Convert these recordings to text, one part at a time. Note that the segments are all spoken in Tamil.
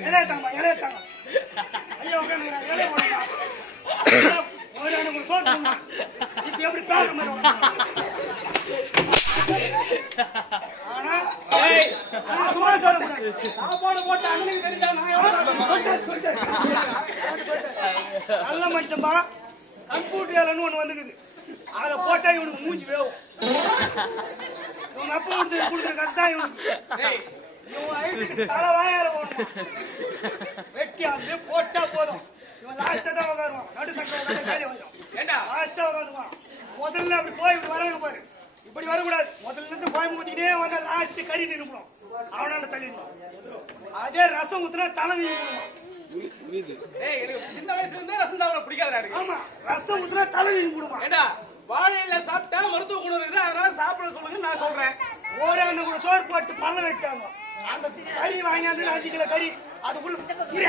இலைய தாங்கம்மா இலைய தாங்க ஐயா உட்காந்துங்க இலைய போடுங்க ஒரு எனக்கு சோறு இப்போ எப்படி பேசுற மாதிரி ஆனா ஏய், நான் சும்மா சொல்லக்கூடாது சாப்பாடு போட்டு அண்ணனுக்கு தெரிஞ்சா நான் எவ்வளவு சொல்லிட்டேன், சொல்லிட்டேன். நல்ல மனுஷன்பா கம்ப்யூட்டர் வேலைன்னு ஒண்ணு வந்துக்குது. அதை போட்டா இவனுக்கு மூஞ்சி வேவும். இவங்க அப்பா வந்து கொடுக்குற கதை தான் இவனுக்கு. வெட்டி வந்து போட்டா போதும். இவன் லாஸ்டா தான் உட்காருவான் நடு சக்கர உட்காந்து லாஸ்டா உட்காந்துவான் முதல்ல அப்படி போய் வராங்க பாரு. இப்படி வரக்கூடாது. முதல்ல இருந்து கோயம் ஊத்திக்கிட்டே வந்தா லாஸ்ட் கறி அவனாண்ட தள்ளிடணும் அதே ரசம் ஊத்துனா தலை வீங்கிடுவான் டேய், எனக்கு சின்ன வயசுல இருந்தே ரசம் சாப்பிட ஆமா. ரசம் ஊத்துனா தலை வீங்கி போடுவான் ஏண்டா? வாழையில சாப்பிட்டா மருத்துவ குணம் இருக்குது? அதனால சாப்பிட சொல்லுங்க நான் சொல்றேன். ஒரு அண்ணன் கூட சோறு போட்டு பல்ல வைக்காங்க அந்த கறி வாங்கியாந்து அஞ்சு கிலோ கறி. அதுக்குள்ள இரு,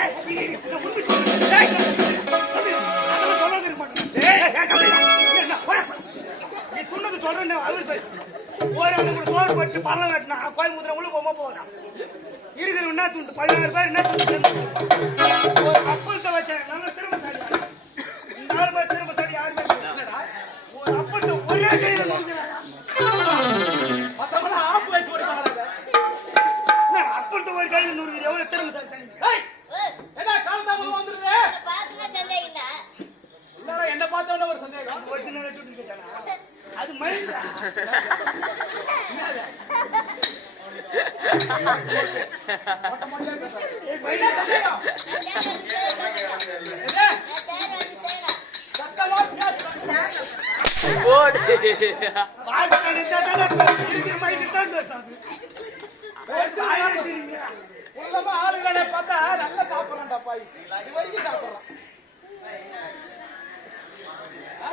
நீ துண்ணது சொல்றேன்னு ஒரு வந்து கூட சோறு போட்டு பள்ளம் கட்டினா கோயம்புத்தூர் உள்ள போமா போகிறான் இருக்கிற என்ன துண்டு பதினாறு பேர் என்ன துண்டு? ஒரு வச்சேன். நல்ல ஏய் மயில் சந்தேகம் சேர் வந்து எது? சேர் சேர் சத்தமா பேசு. பாட்டு இருந்தா தானே இருக்கிற மயில் தான் பேசாது உள்ளமா ஆளுகளை பார்த்தா நல்லா சாப்பிடுறான்டா பாய் இது வரைக்கும் சாப்பிடுறான் ஆ?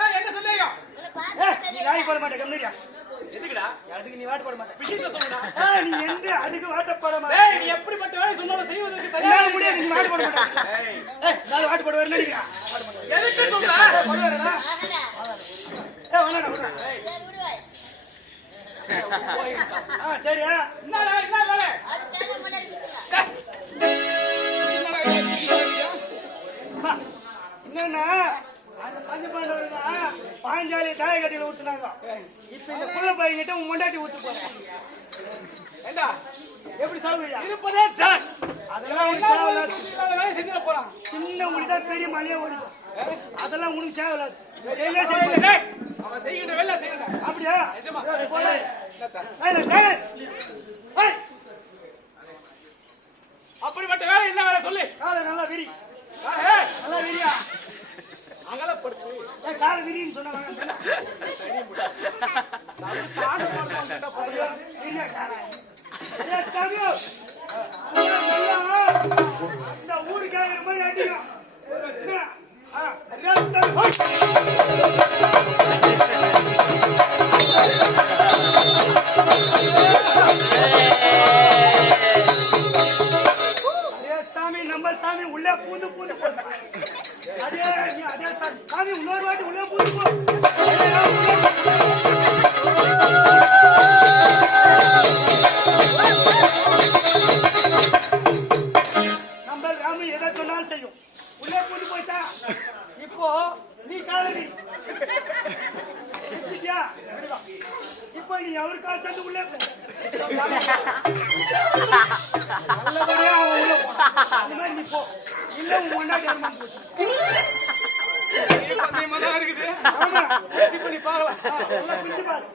ஏய், என்ன சந்தேகம் உன்னை பாத்து நீ வாய் போட மாட்டே கம்மியா எதுக்குடா அதுக்கு நீ வாட்டு போட மாட்டே. விஷயத்த சொல்லுடா. நீ எந்த அதுக்கு வாட்ட போட டேய் மாட்டே நீ எப்படிப்பட்ட வேலை சொன்னாலும் செய்வதற்கு தயாரா முடியாது நீ வாட்டு போட மாட்டே. ஏய், நான் வாட்டு போட வரேன் நினைக்கிறேன். எதுக்கு சொல்ற? ஆகடா ஏய் வணடா வணடா ஆ சரி என்னடா என்ன வேலை? அது சேர் என்னன்னா அந்த பஞ்ச பாண்டவருங்க பாஞ்சாலி தாய கட்டியில ஊத்துனாங்க. இப்ப இந்த புள்ள பையன்கிட்ட உன் முண்டாட்டி ஊத்து போறேன் ஏண்டா? எப்படி சௌகரியா இருப்பதே அதெல்லாம் வேலை செஞ்சிட போறான்? சின்ன முடிதான் பெரிய மலையா ஓடிக்கும் அதெல்லாம் உனக்கு தேவையில்லாது. நீ செய்யலே அவன் செய்கின்ற வேலை செய்யணும் அப்படியா? நிஜமா. அப்படிப்பட்ட வேலை என்ன வேலை சொல்லு? காலை நல்லா விரி. நல்லா விரியா? அகலப்படுத்து காலை விரின்னு சொன்னாங்க இந்த ஊருக்காக மாதிரி அடிக்கும் என்ன? நல்லபடியா அவன் உள்ள போனான். அந்த மாதிரி நீ போ இல்ல உன் முன்னாடி அனுமதி போச்சு தான் இருக்குது ஆமா பண்ணி பார்க்கலாம் நல்லா பாரு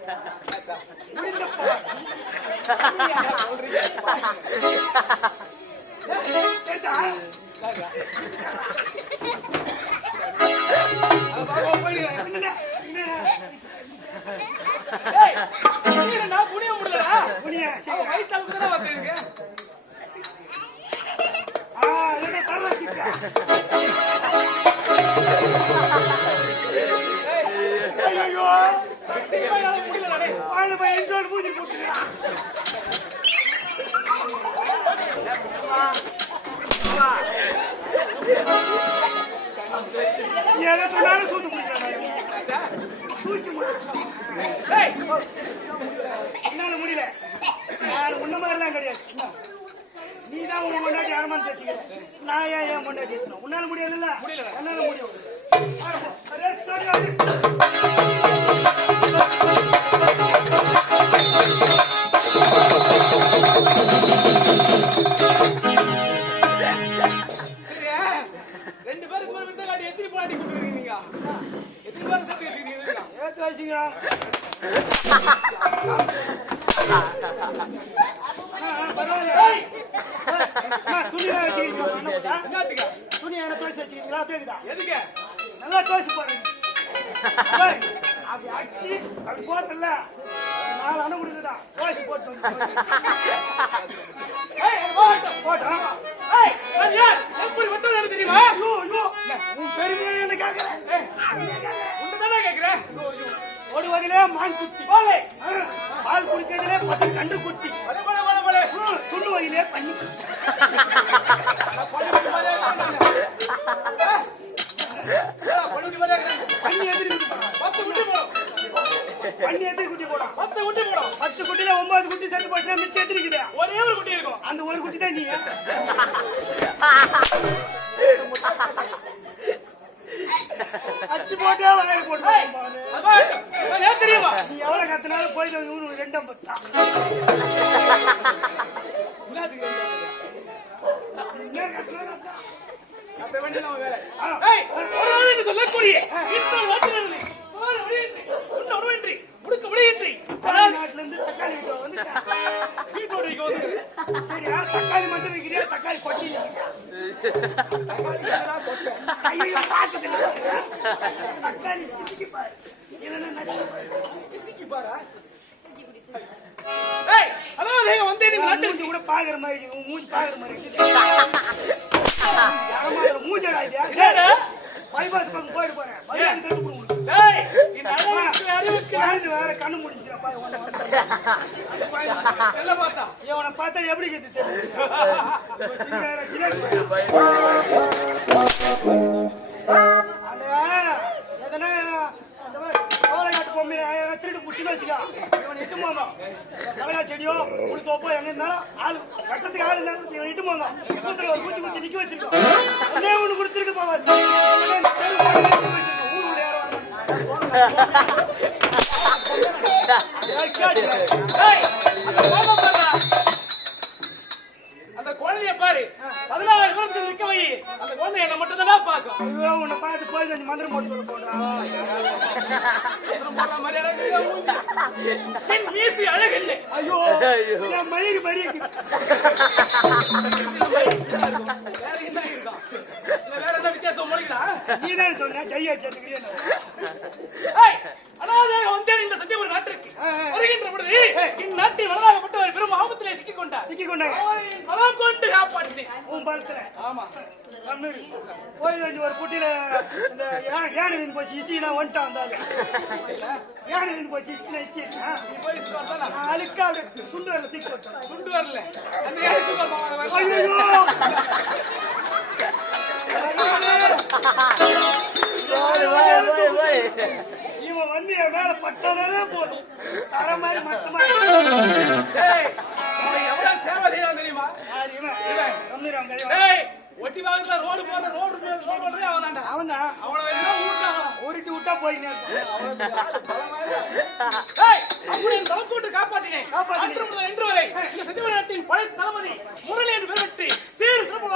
எதை சொன்னாலும் சூத்து குடிக்கிறான் என்னால முடியல உன்ன மாதிரிலாம் கிடையாது நீ தான் உன் முன்னாடி அனுமதி வச்சுக்கிறேன் நான் ஏன் என் முன்னாடி உன்னால முடியல. என்னால முடியும்? ரெண்டு பேருக்கு மேல வித்த காட்டி எத்தனை பாட்டி பேர் சேர்த்து? ஏத்து பரவாயில்ல. துணி? என்னத்துக்கு? துணி என்ன துவைச்சு வச்சுக்கிறீங்களா கேக்குதா எதுக்கு? நல்லா துவைச்சு பாருங்க அப்படி அடிச்சு அப்படி போட்டல நாலு அணை கொடுக்குதா துவைச்சு போட்டு. போட்டோம்? எப்படி வெட்டுறது எனக்கு தெரியுமா? ஐயோ ஐயோ உன் பெருமையை என்ன கேக்குறேன் உன்னைத்தானே கேக்குறேன். வகையிலே மான் குட்டி போலே. குடிக்கிறதுலே பசு கன்று குட்டி பலே, பலே, பலே, பலே. ஆ, துண்ணு வகையிலே பண்ணி குட்டி. பண்ணி எதிரி குட்டி போடும் பத்து குட்டி போடும். பத்து குட்டி போடும். பத்து குட்டில ஒன்பது குட்டி சேர்த்து போச்சுன்னா மிச்சம் எதிரிக்குது ஒரே ஒரு குட்டி இருக்கும் அந்த ஒரு குட்டி தான் நீ அச்சு போட்டே வாயில போட்டு ஏய், பாரு. அது போகட்டும். அது ஏன் தெரியுமா நீ எவ்வளவு கத்தினாலும் போய் இவனு ரெண்டு சொல்லக்கூடிய இன்னொரு வார்த்தையிலிருந்து, ஒரு வழியின்றி, உன்ன முடுக்க இருந்து தக்காளி வந்து வந்துட்டேன். தக்காளி மட்டும் விற்கிறியா தக்காளி கொட்டி தக்காளி ஐயோ தக்காளி மூஞ்சி கூட பாக்குற மாதிரி இருக்குது. மூஞ்சி பாக்குற மாதிரி இருக்குது. மூஞ்சடா இது? பைபாஸ் பக்கம் போயிட்டு போறேன். கட்டு அறிவுக்கு குழந்தை வேற கண்ணு முடிஞ்சிடா பாய் உன்னை வந்து. என்ன பார்த்தா? இவனை பார்த்தா எப்படி கத்து தெரியுது புடிச்சுன்னு வச்சுக்கோ. இவனை இட்டு போங்க. மிளகா செடியோ புளி தோப்போ எங்க இருந்தாலும் ஆளு வெட்டத்துக்கு ஆள் இருந்தாலும் இவனை இட்டு போங்க. கூத்துல ஒரு குச்சி குச்சி நிக்க வச்சிருக்கோம். ஒண்ணே ஒண்ணு கொடுத்துட்டு போவாரு. இவனை தெரு பாதையில நிக்க வச்சிருக்கோம். ஊர் உள்ள யாரும் வர பின் மீசி அழகு இல்லை ஐயோ மாதிரி இருக்குது. வேற என்ன வேற என்ன வித்தியாசம் முடிக்கிறா நீதானே சொன்ன டை அனாதையாக வந்தேன் இந்த சத்தியபுர நாட்டிற்கு. வருகின்ற பொழுது இந்நாட்டில் வளராகப்பட்டவர் பெரும் ஆபத்திலே சிக்கிக் கொண்டார் சிக்கி கொண்டாங்க கொண்டு உன் பலத்துல ஆமா. கண்ணூர். போய் வந்து ஒரு குட்டியில இந்த யானை வந்து போச்சு இசினா வந்துட்டான் அந்த. யானை வந்து போச்சு இசினா இசினா அழுக்கா சுண்டு வரல தூக்கி சுண்டு வரல. அந்த தூக்கம் இவன் வந்து என் மேல பட்டானே போதும். தர மாதிரி மட்டமா சேவை செய்யலாம் தெரியுமா ஒட்டி பாக்கத்துல ரோடு போற ரோடு ரோடு போடுறது அவன் தான்டா அவன் தான் அவளை உருட்டி விட்டா போயிட்டே அப்படியின் தளக்கோட்டு காப்பாற்றினேன் காப்பாற்றி இந்த பழைய தளபதி முரளியின் வெற்றி சீர் சிறப்பு